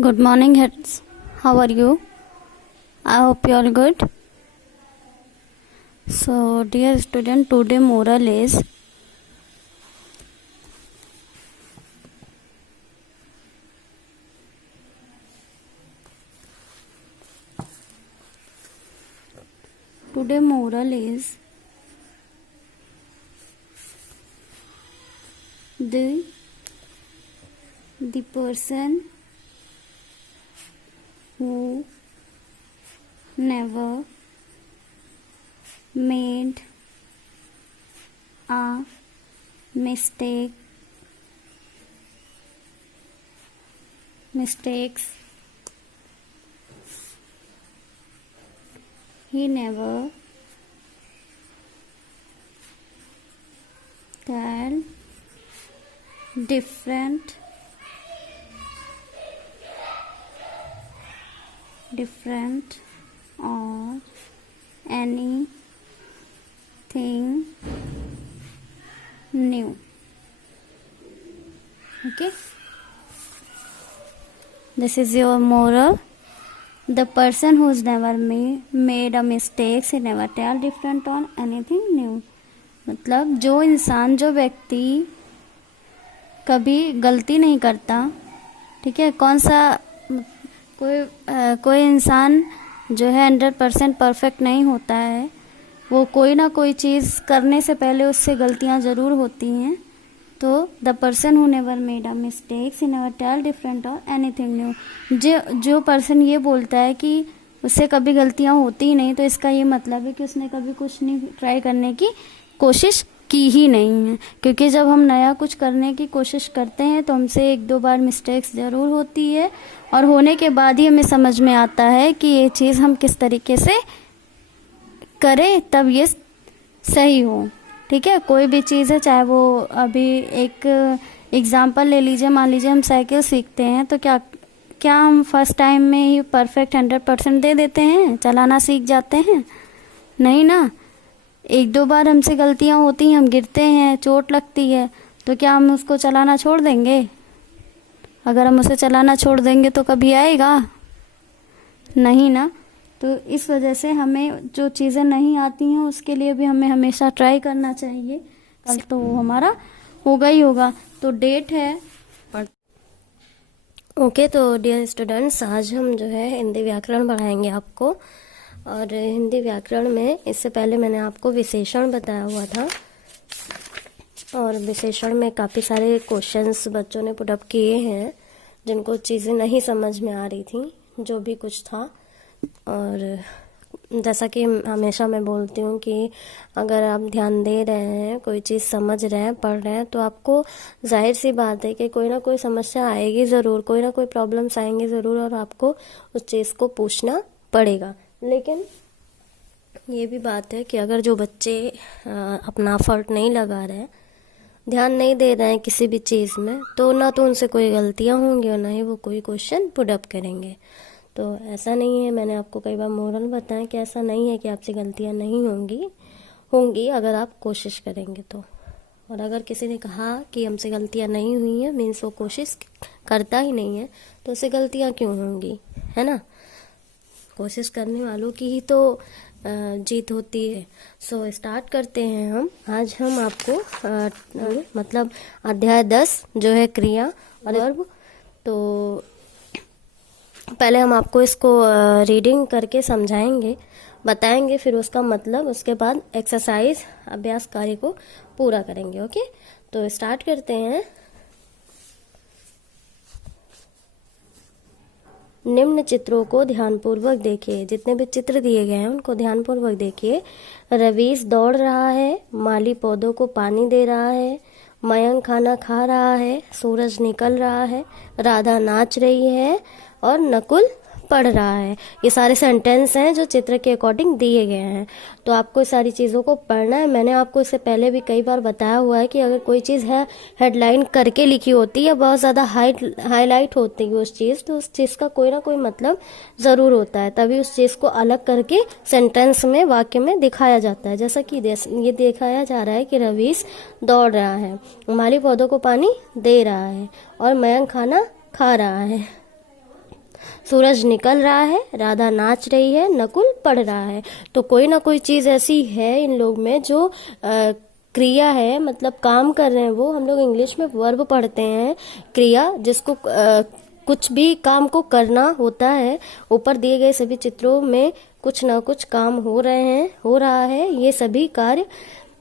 Good morning, heads. How are you? I hope you are good. So, dear student, today moral is the person who never made a mistakes. He never tell different or anything new. Okay, this is your moral. The person who's never made a mistakes, he never tell different on anything new. मतलब जो इंसान, जो व्यक्ति कभी गलती नहीं करता, ठीक है, कोई इंसान जो है 100% परफेक्ट नहीं होता है, वो कोई ना कोई चीज़ करने से पहले उससे गलतियां ज़रूर होती हैं. तो the person who never made a mistakes, he never tell different और एनीथिंग न्यू. जो पर्सन ये बोलता है कि उससे कभी गलतियां होती ही नहीं, तो इसका ये मतलब है कि उसने कभी कुछ नहीं ट्राई करने की कोशिश की ही नहीं है. क्योंकि जब हम नया कुछ करने की कोशिश करते हैं तो हमसे 1-2 बार मिस्टेक्स ज़रूर होती है, और होने के बाद ही हमें समझ में आता है कि ये चीज़ हम किस तरीके से करें तब ये सही हो. ठीक है, कोई भी चीज़ है, चाहे वो अभी एक एग्जांपल ले लीजिए, मान लीजिए हम साइकिल सीखते हैं, तो क्या हम फर्स्ट टाइम में ही परफेक्ट 100% दे देते हैं, चलाना सीख जाते हैं? नहीं ना. 1-2 बार हमसे गलतियां होती हैं, हम गिरते हैं, चोट लगती है, तो क्या हम उसको चलाना छोड़ देंगे? अगर हम उसे चलाना छोड़ देंगे तो कभी आएगा? नहीं ना. तो इस वजह से हमें जो चीज़ें नहीं आती हैं उसके लिए भी हमें हमेशा ट्राई करना चाहिए. कल तो वो हमारा होगा ही होगा. तो डेट है. ओके, तो डियर स्टूडेंट्स, आज हम जो है हिंदी व्याकरण पढ़ाएंगे आपको. और हिंदी व्याकरण में इससे पहले मैंने आपको विशेषण बताया हुआ था, और विशेषण में काफ़ी सारे क्वेश्चंस बच्चों ने पुटअप किए हैं जिनको चीज़ें नहीं समझ में आ रही थी, जो भी कुछ था. और जैसा कि हमेशा मैं बोलती हूँ कि अगर आप ध्यान दे रहे हैं, कोई चीज़ समझ रहे हैं, पढ़ रहे हैं, तो आपको जाहिर सी बात है कि कोई ना कोई समस्या आएगी ज़रूर, कोई ना कोई प्रॉब्लम्स आएंगे ज़रूर, और आपको उस चीज़ को पूछना पड़ेगा. लेकिन ये भी बात है कि अगर जो बच्चे अपना एफर्ट नहीं लगा रहे हैं, ध्यान नहीं दे रहे हैं किसी भी चीज़ में, तो ना तो उनसे कोई गलतियाँ होंगी और ना ही वो कोई क्वेश्चन पुटअप करेंगे. तो ऐसा नहीं है, मैंने आपको कई बार मोरल बताया कि ऐसा नहीं है कि आपसे गलतियाँ नहीं होंगी अगर आप कोशिश करेंगे तो. और अगर किसी ने कहा कि हमसे गलतियाँ नहीं हुई हैं, मीन्स वो कोशिश करता ही नहीं है, तो उससे गलतियाँ क्यों होंगी, है ना. कोशिश करने वालों की ही तो जीत होती है. सो स्टार्ट करते हैं हम. आज हम आपको मतलब अध्याय 10 जो है क्रिया और वर्ब, तो पहले हम आपको इसको रीडिंग करके समझाएंगे, बताएंगे, फिर उसका मतलब, उसके बाद एक्सरसाइज अभ्यास कार्य को पूरा करेंगे. ओके, तो स्टार्ट करते हैं. निम्न चित्रों को ध्यानपूर्वक देखिए. जितने भी चित्र दिए गए हैं उनको ध्यानपूर्वक देखिए. रवीश दौड़ रहा है, माली पौधों को पानी दे रहा है, मयंक खाना खा रहा है, सूरज निकल रहा है, राधा नाच रही है और नकुल पढ़ रहा है. ये सारे सेंटेंस हैं जो चित्र के अकॉर्डिंग दिए गए हैं. तो आपको सारी चीज़ों को पढ़ना है. मैंने आपको इससे पहले भी कई बार बताया हुआ है कि अगर कोई चीज़ है हेडलाइन करके लिखी होती है, बहुत ज़्यादा हाईलाइट होती है उस चीज़, तो उस चीज़ का कोई ना कोई मतलब ज़रूर होता है, तभी उस चीज़ को अलग करके सेंटेंस में, वाक्य में दिखाया जाता है. जैसा कि ये दिखाया जा रहा है कि रवीश दौड़ रहा है, माली पौधों को पानी दे रहा है और मयंक खाना खा रहा है. सूरज निकल रहा है, राधा नाच रही है, नकुल पढ़ रहा है। तो कोई ना कोई चीज ऐसी है इन लोग में जो क्रिया है, मतलब काम कर रहे हैं। वो हम लोग इंग्लिश में वर्ब पढ़ते हैं, क्रिया, जिसको कुछ भी काम को करना होता है। ऊपर दिए गए सभी चित्रों में कुछ ना कुछ काम हो रहा है। ये सभी कार्य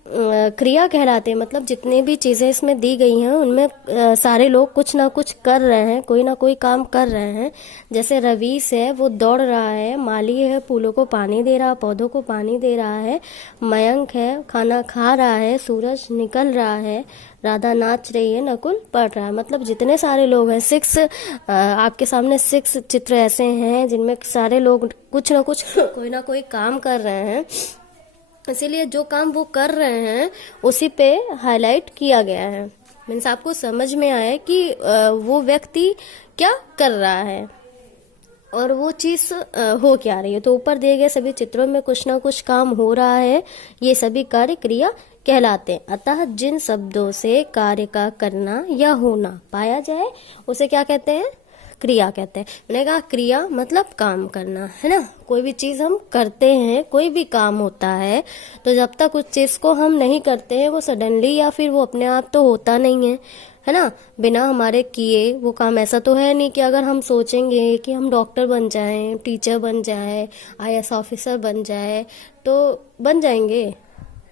क्रिया कहलाते हैं। मतलब जितने भी चीजें इसमें दी गई हैं उनमें सारे लोग कुछ ना कुछ कर रहे हैं, कोई ना कोई काम कर रहे हैं। जैसे रवीश है, वो दौड़ रहा है। माली है, फूलों को पानी दे रहा है, पौधों को पानी दे रहा है। मयंक है, खाना खा रहा है। सूरज निकल रहा है। राधा नाच रही है, नकुल पढ़ रहा है। मतलब जितने सारे लोग हैं, आपके सामने 6 चित्र ऐसे हैं जिनमें सारे लोग कुछ ना कुछ कोई ना कोई काम कर रहे हैं। इसीलिए जो काम वो कर रहे हैं उसी पे हाईलाइट किया गया है। मीन्स आपको समझ में आया कि वो व्यक्ति क्या कर रहा है और वो चीज हो क्या रही है। तो ऊपर दिए गए सभी चित्रों में कुछ ना कुछ काम हो रहा है। ये सभी कार्य क्रिया कहलाते हैं। अतः जिन शब्दों से कार्य का करना या होना पाया जाए उसे क्या कहते हैं? क्रिया कहते हैं। मैंने कहा क्रिया मतलब काम करना, है ना। कोई भी चीज हम करते हैं, कोई भी काम होता है, तो जब तक उस चीज को हम नहीं करते हैं वो सडनली या फिर वो अपने आप तो होता नहीं है ना। बिना हमारे किए वो काम ऐसा तो है नहीं कि अगर हम सोचेंगे कि हम डॉक्टर बन जाएं, टीचर बन जाएं, IAS ऑफिसर बन जाए तो बन जाएंगे,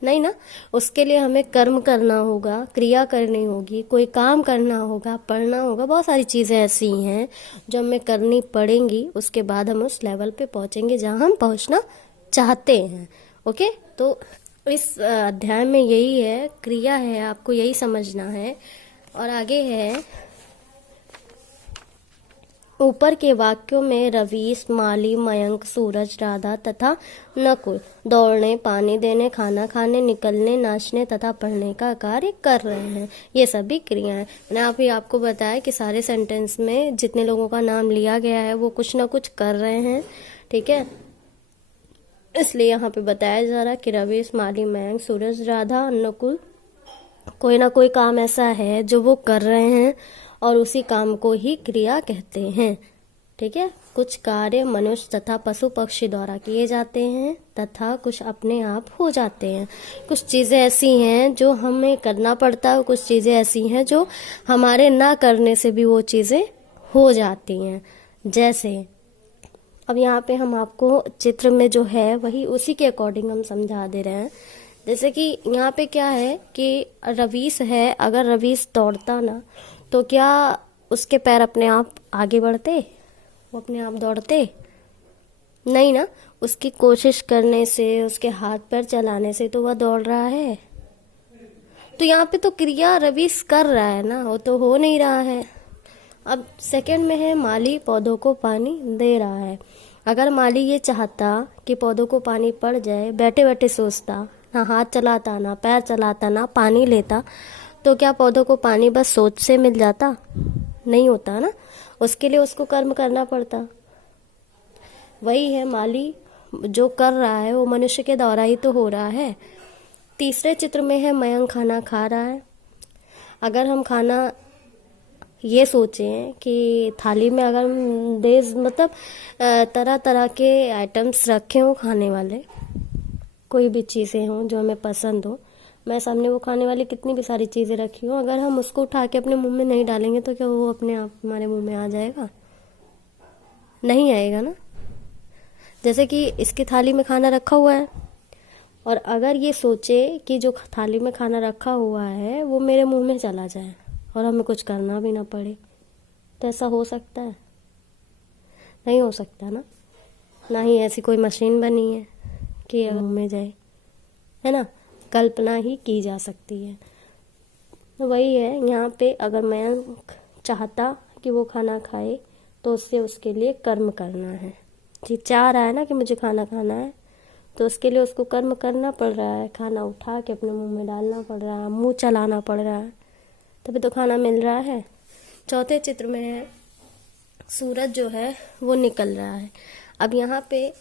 नहीं ना। उसके लिए हमें कर्म करना होगा, क्रिया करनी होगी, कोई काम करना होगा, पढ़ना होगा। बहुत सारी चीजें ऐसी हैं जो हमें करनी पड़ेंगी। उसके बाद हम उस लेवल पे पहुंचेंगे जहां हम पहुंचना चाहते हैं। ओके, तो इस अध्याय में यही है, क्रिया है, आपको यही समझना है। और आगे है, ऊपर के वाक्यों में रवीश, माली, मयंक, सूरज, राधा तथा नकुल दौड़ने, पानी देने, खाना खाने, निकलने, नाचने तथा पढ़ने का कार्य कर रहे हैं। ये सभी क्रियाएं। मैंने अभी आपको बताया कि सारे सेंटेंस में जितने लोगों का नाम लिया गया है वो कुछ ना कुछ कर रहे हैं, ठीक है। इसलिए यहाँ पे बताया जा रहा है कि रवीश, माली, मयंक, सूरज, राधा, नकुल कोई ना कोई काम ऐसा है जो वो कर रहे हैं और उसी काम को ही क्रिया कहते हैं, ठीक है। कुछ कार्य मनुष्य तथा पशु पक्षी द्वारा किए जाते हैं तथा कुछ अपने आप हो जाते हैं। कुछ चीजें ऐसी हैं जो हमें करना पड़ता है, कुछ चीजें ऐसी हैं जो हमारे ना करने से भी वो चीजें हो जाती हैं। जैसे अब यहाँ पे हम आपको चित्र में जो है वही उसी के अकॉर्डिंग हम समझा दे रहे हैं। जैसे कि यहाँ पे क्या है कि रवीश है, अगर रवीश दौड़ता ना तो क्या उसके पैर अपने आप आगे बढ़ते? वो अपने आप दौड़ते? नहीं ना। उसकी कोशिश करने से, उसके हाथ पैर चलाने से तो वह दौड़ रहा है। तो यहाँ पे तो क्रिया रवीश कर रहा है ना, वो तो हो नहीं रहा है। अब सेकंड में है, माली पौधों को पानी दे रहा है। अगर माली ये चाहता कि पौधों को पानी पड़ जाए, बैठे बैठे सोचता, ना हाथ चलाता, ना पैर चलाता, ना पानी लेता, तो क्या पौधों को पानी बस सोच से मिल जाता? नहीं होता ना। उसके लिए उसको कर्म करना पड़ता। वही है, माली जो कर रहा है वो मनुष्य के द्वारा ही तो हो रहा है। तीसरे चित्र में है, मयंक खाना खा रहा है। अगर हम खाना ये सोचें कि थाली में अगर मतलब तरह तरह के आइटम्स रखे हों खाने वाले, कोई भी चीज़ें हों जो हमें पसंद हो, मैं सामने वो खाने वाली कितनी भी सारी चीज़ें रखी हो, अगर हम उसको उठा के अपने मुंह में नहीं डालेंगे तो क्या वो अपने आप हमारे मुंह में आ जाएगा? नहीं आएगा ना। जैसे कि इसकी थाली में खाना रखा हुआ है और अगर ये सोचे कि जो थाली में खाना रखा हुआ है वो मेरे मुंह में चला जाए और हमें कुछ करना भी ना पड़े, तो ऐसा हो सकता है? नहीं हो सकता ना। ना ही ऐसी कोई मशीन बनी है कि मुंह में जाए, है ना। कल्पना ही की जा सकती है। तो वही है यहाँ पे, अगर मैं चाहता कि वो खाना खाए तो उससे उसके लिए कर्म करना है। जी, चाह रहा है ना कि मुझे खाना खाना है, तो उसके लिए उसको कर्म करना पड़ रहा है। खाना उठा के अपने मुंह में डालना पड़ रहा है, मुंह चलाना पड़ रहा है, तभी तो खाना मिल रहा है। चौथे चित्र में है, सूरज जो है वो निकल रहा है। अब यहाँ पे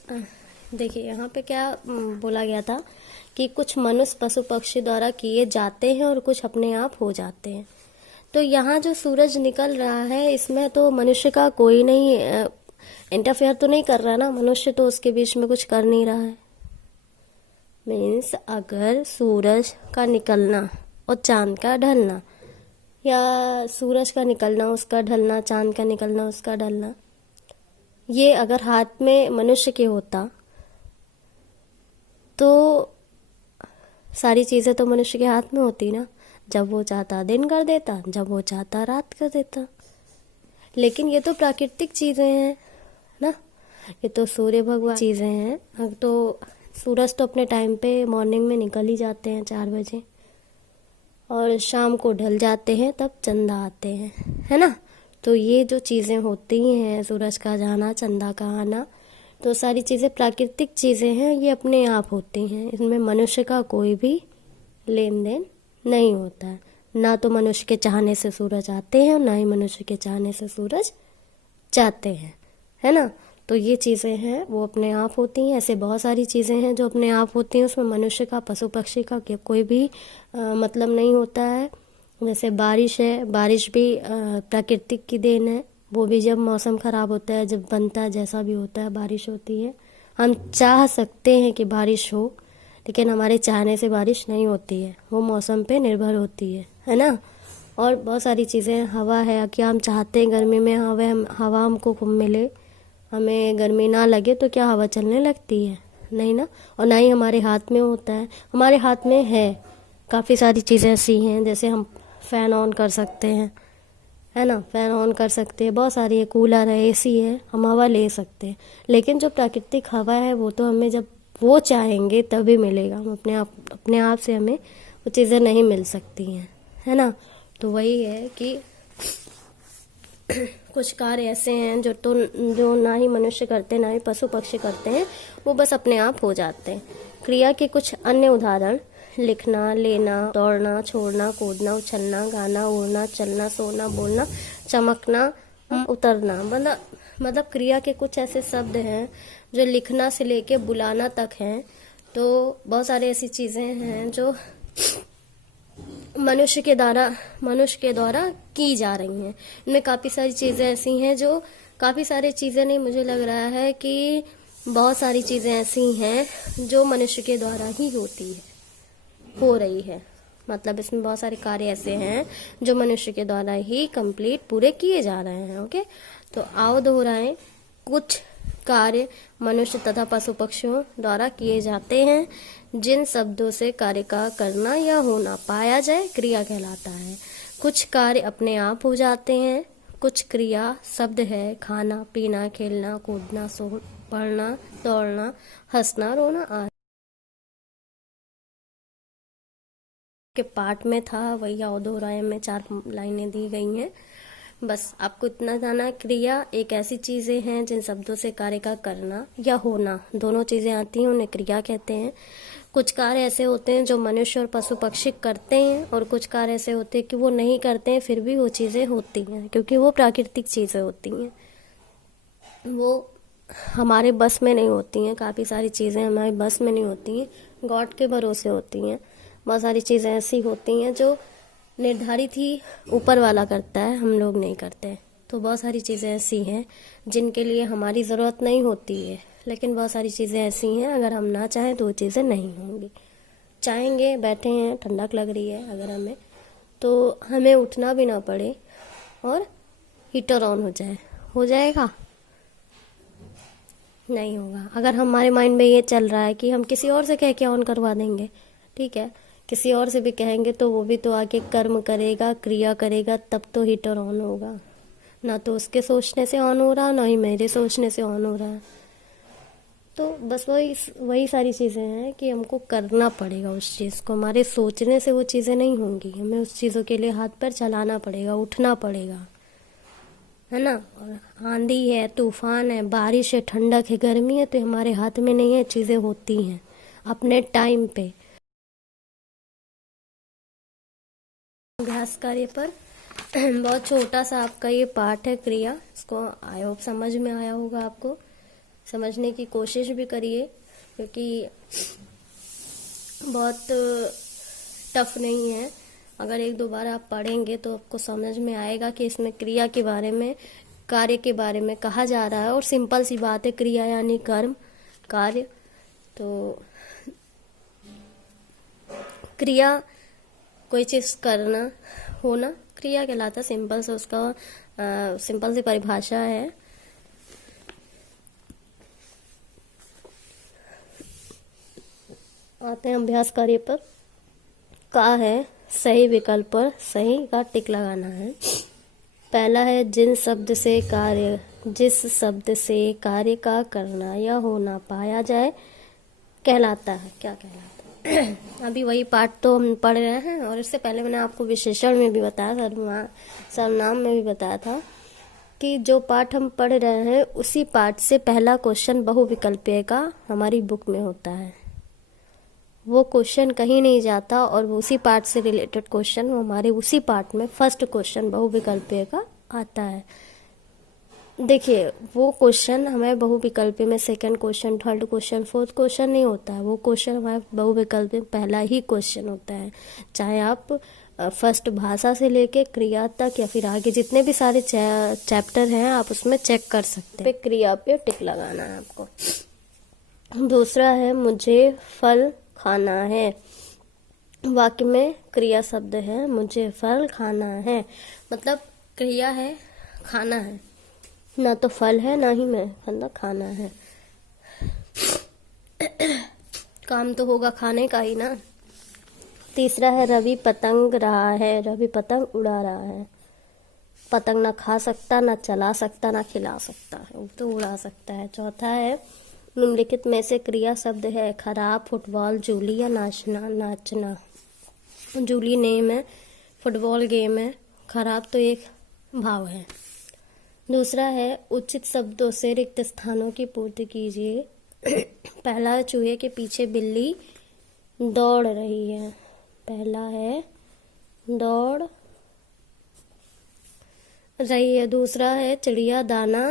देखिए, यहाँ पे क्या बोला गया था कि कुछ मनुष्य पशु पक्षी द्वारा किए जाते हैं और कुछ अपने आप हो जाते हैं। तो यहाँ जो सूरज निकल रहा है इसमें तो मनुष्य का कोई नहीं इंटरफेयर तो नहीं कर रहा ना, मनुष्य तो उसके बीच में कुछ कर नहीं रहा है। मीन्स अगर सूरज का निकलना और चांद का ढलना, या सूरज का निकलना उसका ढलना, चांद का निकलना उसका ढलना, ये अगर हाथ में मनुष्य के होता तो सारी चीज़ें तो मनुष्य के हाथ में होती ना। जब वो चाहता दिन कर देता, जब वो चाहता रात कर देता। लेकिन ये तो प्राकृतिक चीज़ें हैं ना, ये तो सूर्य भगवान चीज़ें हैं। अब तो सूरज तो अपने टाइम पे मॉर्निंग में निकल ही जाते हैं 4 बजे, और शाम को ढल जाते हैं, तब चंदा आते हैं, है ना। तो ये जो चीज़ें होती हैं, सूरज का जाना, चंदा का आना, तो सारी चीज़ें प्राकृतिक चीज़ें हैं, ये अपने आप होती हैं। इसमें मनुष्य का कोई भी लेन देन नहीं होता है। ना तो मनुष्य के चाहने से सूरज आते हैं, ना ही मनुष्य के चाहने से सूरज जाते हैं, है ना। तो ये चीज़ें हैं वो अपने आप होती हैं। ऐसे बहुत सारी चीज़ें हैं जो अपने आप होती हैं, उसमें मनुष्य का, पशु पक्षी का कोई भी मतलब नहीं होता है। जैसे बारिश है, बारिश भी प्राकृतिक की देन है। वो भी जब मौसम ख़राब होता है, जब बनता है, जैसा भी होता है, बारिश होती है। हम चाह सकते हैं कि बारिश हो, लेकिन हमारे चाहने से बारिश नहीं होती है, वो मौसम पे निर्भर होती है ना। और बहुत सारी चीज़ें, हवा है, क्या हम चाहते हैं गर्मी में हवा हमको खूब मिले, हमें गर्मी ना लगे, तो क्या हवा चलने लगती है? नहीं ना। और ना ही हमारे हाथ में होता है। हमारे हाथ में है काफ़ी सारी चीज़ें ऐसी हैं, जैसे हम फ़ैन ऑन कर सकते हैं, है ना, फ़ैन ऑन कर सकते हैं। बहुत सारी है, कूलर है, एसी है, हम हवा ले सकते हैं। लेकिन जो प्राकृतिक हवा है वो तो हमें जब वो चाहेंगे तभी मिलेगा। हम अपने आप से हमें वो चीज़ें नहीं मिल सकती हैं, है ना। तो वही है कि कुछ कार्य ऐसे हैं जो ना ही मनुष्य करते, ना ही पशु पक्षी करते हैं, वो बस अपने आप हो जाते हैं। क्रिया के कुछ अन्य उदाहरण: लिखना, लेना, दौड़ना, छोड़ना, कूदना, उछलना, गाना, उड़ना, चलना, सोना, बोलना, चमकना, उतरना। मतलब क्रिया के कुछ ऐसे शब्द हैं जो लिखना से लेके बुलाना तक हैं। तो बहुत सारी ऐसी चीज़ें हैं जो मनुष्य के द्वारा की जा रही हैं। इनमें काफ़ी सारी चीज़ें ऐसी हैं जो, काफ़ी सारी चीज़ें नहीं, मुझे लग रहा है कि बहुत सारी चीज़ें ऐसी हैं जो मनुष्य के द्वारा ही हो रही है। मतलब इसमें बहुत सारे कार्य ऐसे हैं जो मनुष्य के द्वारा ही कंप्लीट पूरे किए जा रहे हैं। ओके, तो आओ दोहराएं। कुछ कार्य मनुष्य तथा पशु पक्षियों द्वारा किए जाते हैं। जिन शब्दों से कार्य का करना या होना पाया जाए, क्रिया कहलाता है। कुछ कार्य अपने आप हो जाते हैं। कुछ क्रिया शब्द है: खाना, पीना, खेलना, कूदना, पढ़ना, दौड़ना, हंसना, रोना आदि के पाठ में था, वही आओ दोहराए में 4 लाइनें दी गई हैं। बस आपको इतना जाना, क्रिया एक ऐसी चीज़ें हैं जिन शब्दों से कार्य का करना या होना, दोनों चीज़ें आती हैं, उन्हें क्रिया कहते हैं। कुछ कार्य ऐसे होते हैं जो मनुष्य और पशु पक्षी करते हैं, और कुछ कार्य ऐसे होते हैं कि वो नहीं करते हैं, फिर भी वो चीज़ें होती हैं, क्योंकि वो प्राकृतिक चीज़ें होती हैं, वो हमारे बस में नहीं होती हैं। काफ़ी सारी चीज़ें हमारे बस में नहीं होती हैं, गॉड के भरोसे होती हैं। बहुत सारी चीज़ें ऐसी होती हैं जो निर्धारित ही ऊपर वाला करता है, हम लोग नहीं करते। तो बहुत सारी चीज़ें ऐसी हैं जिनके लिए हमारी ज़रूरत नहीं होती है, लेकिन बहुत सारी चीज़ें ऐसी हैं अगर हम ना चाहें तो वो चीज़ें नहीं होंगी। चाहेंगे, बैठे हैं, ठंडक लग रही है अगर हमें, तो हमें उठना भी ना पड़े और हीटर ऑन हो जाएगा? नहीं होगा। अगर हमारे माइंड में ये चल रहा है कि हम किसी और से कह के ऑन करवा देंगे, ठीक है, किसी और से भी कहेंगे तो वो भी तो आके कर्म करेगा, क्रिया करेगा, तब तो हीटर ऑन होगा। ना तो उसके सोचने से ऑन हो रहा, ना ही मेरे सोचने से ऑन हो रहा है। तो बस वही सारी चीज़ें हैं कि हमको करना पड़ेगा उस चीज़ को। हमारे सोचने से वो चीज़ें नहीं होंगी, हमें उस चीज़ों के लिए हाथ पैर चलाना पड़ेगा, उठना पड़ेगा, है ना। और आंधी है, तूफान है, बारिश है, ठंडक है, गर्मी है, तो हमारे हाथ में नहीं है, चीज़ें होती हैं अपने टाइम पे। अभ्यास कार्य पर बहुत छोटा सा आपका ये पाठ है, क्रिया। इसको आई होप समझ में आया होगा, आपको समझने की कोशिश भी करिए, क्योंकि बहुत टफ नहीं है। अगर 1-2 बार आप पढ़ेंगे तो आपको समझ में आएगा कि इसमें क्रिया के बारे में कार्य के बारे में कहा जा रहा है और सिंपल सी बात है, क्रिया यानी कर्म, कार्य। तो क्रिया कोई चीज करना, होना, क्रिया कहलाता है। सिंपल से उसका सिंपल सी परिभाषा है। आते हैं अभ्यास कार्य पर। का है सही विकल्प पर सही का टिक लगाना है। पहला है जिन शब्द से कार्य, जिस शब्द से कार्य का करना या होना पाया जाए कहलाता है। क्या कहलाता है? अभी वही पाठ तो हम पढ़ रहे हैं और इससे पहले मैंने आपको विशेषण में भी बताया, सर्वनाम में भी बताया था कि जो पाठ हम पढ़ रहे हैं उसी पाठ से पहला क्वेश्चन बहुविकल्पीय का हमारी बुक में होता है। वो क्वेश्चन कहीं नहीं जाता और वो उसी पार्ट से रिलेटेड क्वेश्चन वो हमारे उसी पार्ट में फर्स्ट क्वेश्चन बहुविकल्पीय का आता है। देखिए, वो क्वेश्चन हमें बहुविकल्पीय में second question, third question, fourth question नहीं होता है। वो क्वेश्चन हमारे बहुविकल्पीय में पहला ही क्वेश्चन होता है। चाहे आप फर्स्ट भाषा से लेके क्रिया तक या फिर आगे जितने भी सारे चैप्टर हैं आप उसमें चेक कर सकते हैं। क्रिया पे टिक लगाना है आपको। दूसरा है मुझे फल खाना है। वाक्य में क्रिया शब्द है मुझे फल खाना है, मतलब क्रिया है खाना है, ना तो फल है ना ही मैं, मतलब खाना है। काम तो होगा खाने का ही ना। तीसरा है रवि पतंग रहा है। रवि पतंग उड़ा रहा है। पतंग ना खा सकता, ना चला सकता, ना खिला सकता है, वो तो उड़ा सकता है। चौथा है निम्नलिखित में से क्रिया शब्द है खराब, फुटबॉल, जूली या नाचना। नाचना जूली नेम है, फुटबॉल गेम है, खराब तो एक भाव है। दूसरा है उचित शब्दों से रिक्त स्थानों की पूर्ति कीजिए। पहला है चूहे के पीछे बिल्ली दौड़ रही है। पहला है दौड़ रही है। दूसरा है चिड़िया दाना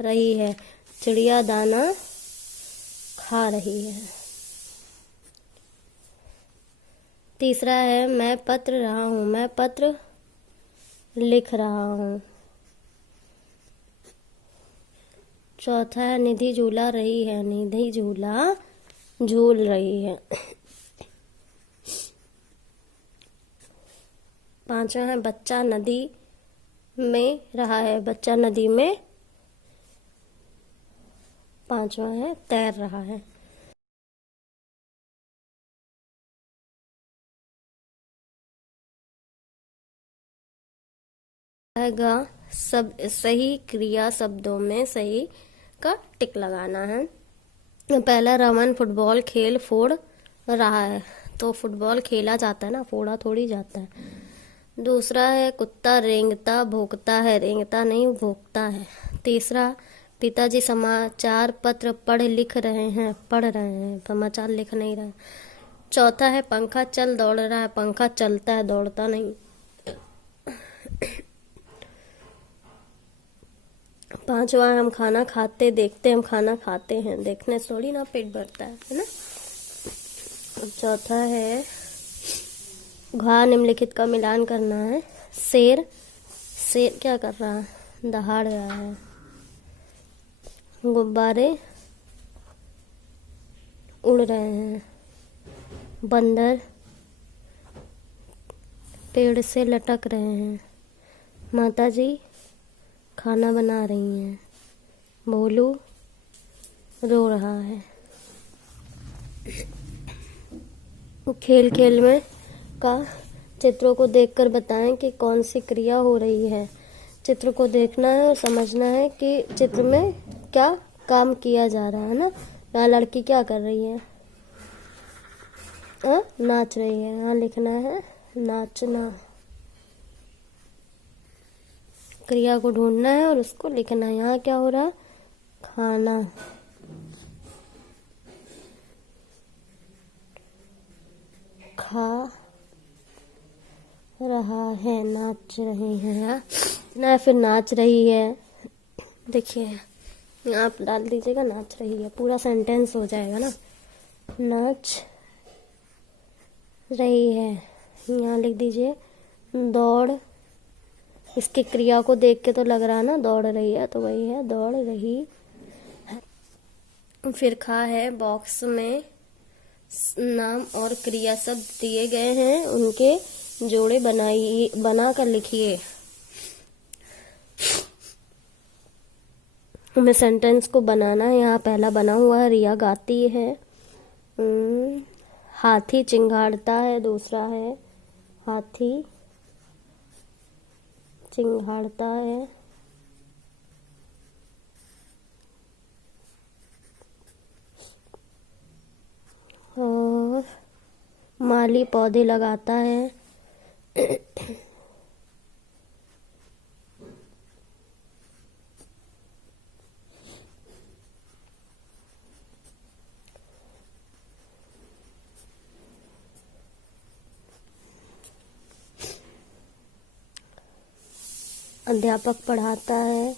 रही है। चिड़िया दाना खा रही है। तीसरा है मैं पत्र रहा हूँ। मैं पत्र लिख रहा हूँ। चौथा है निधि झूला रही है। निधि झूला झूल रही है। पांचवा है बच्चा नदी में रहा है। बच्चा नदी में, पांचवा है तैर रहा है। सब सही क्रिया शब्दों में सही का टिक लगाना है। पहला रमन फुटबॉल खेल फोड़ रहा है। तो फुटबॉल खेला जाता है ना, फोड़ा थोड़ी जाता है। दूसरा है कुत्ता रेंगता भौंकता है। रेंगता नहीं भौंकता है। तीसरा पिताजी समाचार पत्र पढ़ लिख रहे हैं। पढ़ रहे हैं, समाचार लिख नहीं रहे। चौथा है पंखा चल दौड़ रहा है। पंखा चलता है, दौड़ता नहीं। पांचवा है हम खाना खाते देखते। हम खाना खाते हैं, देखने से थोड़ी ना पेट भरता है ना। चौथा है घा निम्नलिखित का मिलान करना है। शेर, शेर क्या कर रहा है? दहाड़ रहा है। गुब्बारे उड़ रहे हैं। बंदर पेड़ से लटक रहे हैं। माताजी खाना बना रही हैं। भोलू रो रहा है। खेल खेल में का चित्रों को देखकर बताएं कि कौन सी क्रिया हो रही है। चित्र को देखना है और समझना है कि चित्र में क्या काम किया जा रहा है ना। यहाँ लड़की क्या कर रही है? नाच रही है। यहाँ लिखना है नाचना। क्रिया को ढूंढना है और उसको लिखना है। यहाँ क्या हो रहा है? खाना। खा रहा है, नाच रही है ना, फिर नाच रही है। देखिए आप डाल दीजिएगा नाच रही है, पूरा सेंटेंस हो जाएगा ना। नाच रही है। यहाँ लिख दीजिए दौड़ इसकी क्रिया को देख के तो लग रहा है ना दौड़ रही है, तो वही है, दौड़ रही है। फिर खा है, बॉक्स में नाम और क्रिया शब्द दिए गए हैं, उनके जोड़े बना कर लिखिए। हमें सेंटेंस को बनाना है। यहाँ पहला बना हुआ है, रिया गाती है। हाथी चिंगाड़ता है, दूसरा है हाथी चिंगाड़ता है। और माली पौधे लगाता है। अध्यापक पढ़ाता है।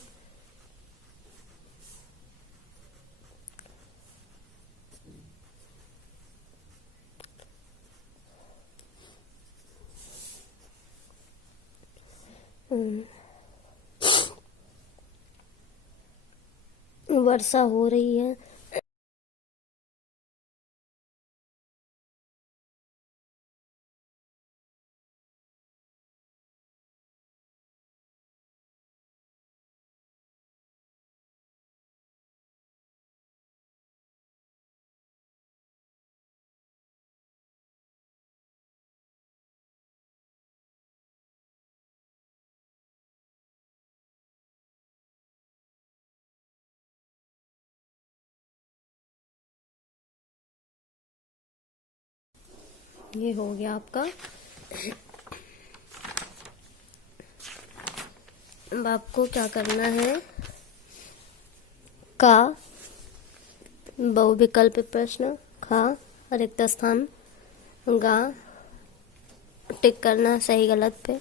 वर्षा हो रही है। ये हो गया आपका। अब आपको क्या करना है, का बहुविकल्प प्रश्न, खा रिक्त स्थान, गा टिक करना सही गलत पे,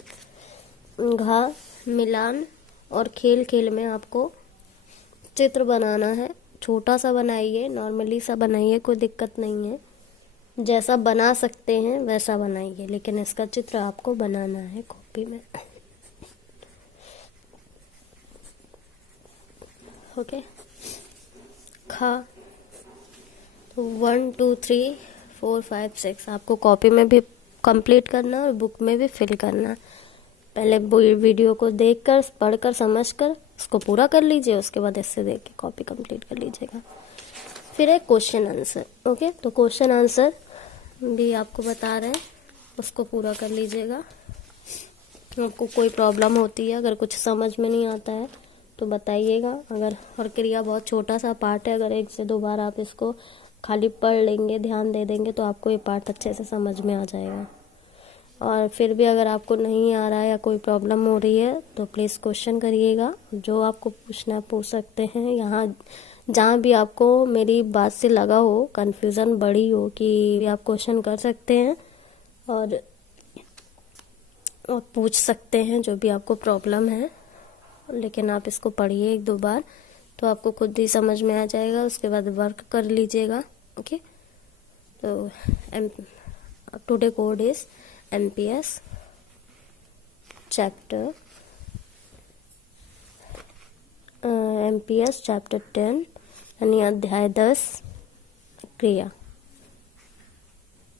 घा मिलान, और खेल खेल में आपको चित्र बनाना है। छोटा सा बनाइए, नॉर्मली सा बनाइए, कोई दिक्कत नहीं है। जैसा बना सकते हैं वैसा बनाइए, लेकिन इसका चित्र आपको बनाना है कॉपी में। ओके। खा 1 2 3 4 5 6 आपको कॉपी में भी कंप्लीट करना और बुक में भी फिल करना। पहले वीडियो को देखकर, पढ़कर, समझकर उसको पूरा कर लीजिए, उसके बाद इससे देख के कॉपी कंप्लीट कर लीजिएगा। फिर है क्वेश्चन आंसर। ओके, तो क्वेश्चन आंसर भी आपको बता रहे हैं, उसको पूरा कर लीजिएगा। आपको कोई प्रॉब्लम होती है, अगर कुछ समझ में नहीं आता है तो बताइएगा। अगर और क्रिया बहुत छोटा सा पार्ट है, अगर 1 से 2 बार आप इसको खाली पढ़ लेंगे, ध्यान दे देंगे, तो आपको ये पार्ट अच्छे से समझ में आ जाएगा। और फिर भी अगर आपको नहीं आ रहा है या कोई प्रॉब्लम हो रही है तो प्लीज़ क्वेश्चन करिएगा। जो आपको पूछना है पूछ सकते हैं। यहाँ जहाँ भी आपको मेरी बात से लगा हो, कन्फ्यूज़न बड़ी हो, कि आप क्वेश्चन कर सकते हैं और पूछ सकते हैं जो भी आपको प्रॉब्लम है। लेकिन आप इसको पढ़िए 1 2 बार, तो आपको खुद ही समझ में आ जाएगा। उसके बाद वर्क कर लीजिएगा। ओके, तो today code is MPS chapter chapter 10 यानी अध्याय 10 क्रिया।